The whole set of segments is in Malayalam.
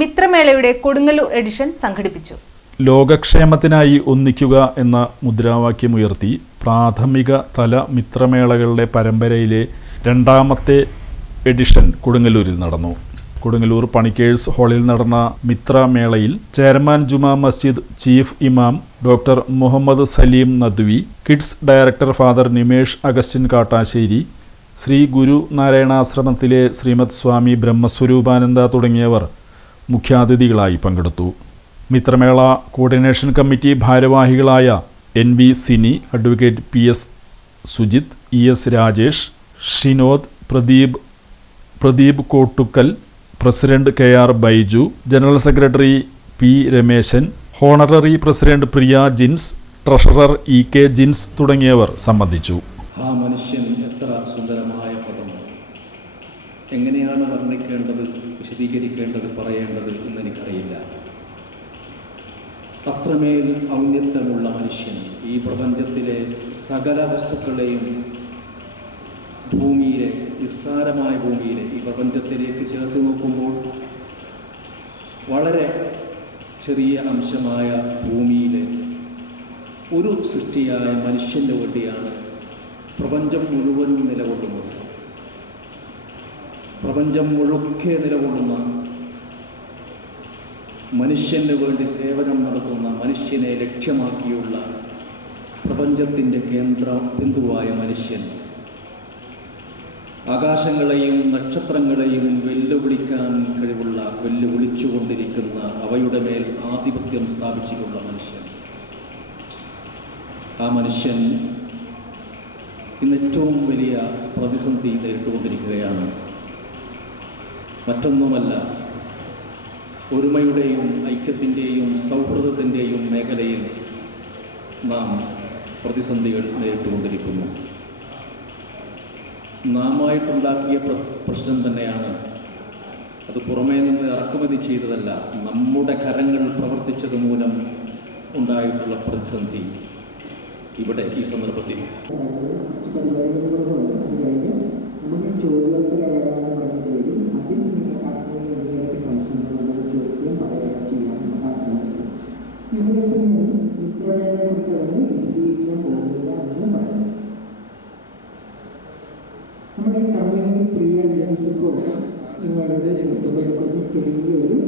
മിത്രമേളയുടെ കൊടുങ്ങല്ലൂർ എഡിഷൻ സംഘടിപ്പിച്ചു. ലോകക്ഷേമത്തിനായി ഒന്നിക്കുക എന്ന മുദ്രാവാക്യമുയർത്തി പ്രാഥമിക തല മിത്രമേളകളുടെ പരമ്പരയിലെ രണ്ടാമത്തെ എഡിഷൻ കൊടുങ്ങല്ലൂരിൽ നടന്നു. കൊടുങ്ങല്ലൂർ പണിക്കേഴ്സ് ഹാളിൽ നടന്ന മിത്രമേളയിൽ ചെയർമാൻ ജുമാ മസ്ജിദ് ചീഫ് ഇമാം doctor Muhammad Saleem Nadvi, kids director father Nimesh Augustine Kattassery, Shri Guru നാരായണാശ്രമത്തിലെ ശ്രീമദ് സ്വാമി ബ്രഹ്മസ്വരൂപാനന്ദ തുടങ്ങിയവർ മുഖ്യാതിഥികളായി പങ്കെടുത്തു. മിത്രമേള കോർഡിനേഷൻ കമ്മിറ്റി ഭാരവാഹികളായ NB Sini, advocate PS Sujith, ES Rajesh, Shinod, Pradeep Kottukkal, president KR Baiju, general secretary P Rameshan, honorary president Priya Jins, treasurer EK Jins തുടങ്ങിയവർ സംബന്ധിച്ചു. ആ മനുഷ്യൻ എത്ര സുന്ദരമായ പദം! എങ്ങനെയാണ് വർണ്ണിക്കേണ്ടത്, വിശദീകരിക്കേണ്ടത്, പറയേണ്ടത് എന്നെനിക്കറിയില്ല. അത്രമേൽ ഔന്നത്യമുള്ള മനുഷ്യൻ ഈ പ്രപഞ്ചത്തിലെ സകല വസ്തുക്കളെയും ഭൂമിയിലെ, നിസ്സാരമായ ഭൂമിയിലെ ഈ പ്രപഞ്ചത്തിലേക്ക് ചേർത്ത് നോക്കുമ്പോൾ വളരെ ചെറിയ അംശമായ ഭൂമിയിലെ ഒരു സൃഷ്ടിയായ മനുഷ്യന് വേണ്ടിയാണ് പ്രപഞ്ചം മുഴുവനും നിലകൊള്ളുന്നത്. പ്രപഞ്ചം മുഴുക്കെ നിലകൊള്ളുന്ന, മനുഷ്യന് വേണ്ടി സേവനം നടത്തുന്ന, മനുഷ്യനെ ലക്ഷ്യമാക്കിയുള്ള പ്രപഞ്ചത്തിൻ്റെ കേന്ദ്ര ബിന്ദുവായ മനുഷ്യൻ ആകാശങ്ങളെയും നക്ഷത്രങ്ങളെയും വെല്ലുവിളിക്കാൻ കഴിവുള്ള, വെല്ലുവിളിച്ചുകൊണ്ടിരിക്കുന്ന, അവയുടെ മേൽ ആധിപത്യം സ്ഥാപിച്ചിട്ടുള്ള മനുഷ്യൻ. ആ മനുഷ്യൻ ഇന്ന് ഏറ്റവും വലിയ പ്രതിസന്ധി നേരിട്ടുകൊണ്ടിരിക്കുകയാണ്. മറ്റൊന്നുമല്ല, ഒരുമയുടെയും ഐക്യത്തിൻ്റെയും സൗഹൃദത്തിൻ്റെയും മേഖലയിൽ നാം പ്രതിസന്ധികൾ നേരിട്ടുകൊണ്ടിരിക്കുന്നു. നാമായിട്ടുണ്ടാക്കിയ പ്രശ്നം തന്നെയാണ്. അത് പുറമേ നിന്ന് ഇറക്കുമതി ചെയ്തതല്ല, നമ്മുടെ കരങ്ങൾ പ്രവർത്തിച്ചത് മൂലം ഉണ്ടായിട്ടുള്ള പ്രതിസന്ധി ഇവിടെ ഈ സന്ദർഭത്തിൽ നമ്മുടെ കമ്മ്യൂണിറ്റി പ്രിയ ജൻസിപ്പോൾ നിങ്ങളുടെ പുസ്തകത്തെക്കുറിച്ച് ചെറിയൊരു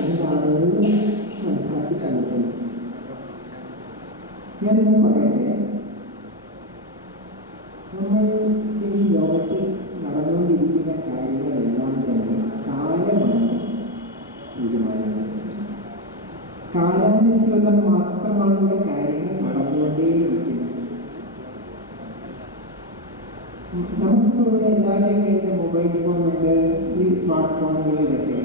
എന്താണെന്ന് മനസ്സിലാക്കി തന്നിട്ടുണ്ട്. ഞാനിന്ന് പറയട്ടെ, നമ്മൾ ഈ ലോകത്തിൽ നടന്നുകൊണ്ടിരിക്കുന്ന കാര്യങ്ങളെല്ലാം തന്നെ കാലമാണ് തീരുമാനിക്കുന്നത്. കാലാനുസൃതം മാത്രമാണ് ഇവിടെ കാര്യങ്ങൾ നടന്നുകൊണ്ടേയിരിക്കുന്നത്. നമുക്കിപ്പോൾ ഇവിടെ എല്ലാവരുടെയും കയ്യിൽ മൊബൈൽ ഫോണുണ്ട്, ഈ സ്മാർട്ട് ഫോണുകളിലൊക്കെ.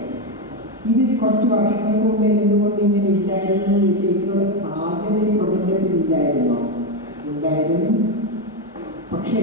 ഇത് കുറച്ച് വർഷങ്ങൾക്ക് മുമ്പ് എന്തുകൊണ്ട് ഇങ്ങനെ ഇല്ലായിരുന്നു എന്ന് ചോദിച്ചാൽ ഇതിനുള്ള സാധ്യത ഈ പ്രപഞ്ചത്തിൽ ഇല്ലായിരുന്നോ? ഉണ്ടായിരുന്നു. പക്ഷേ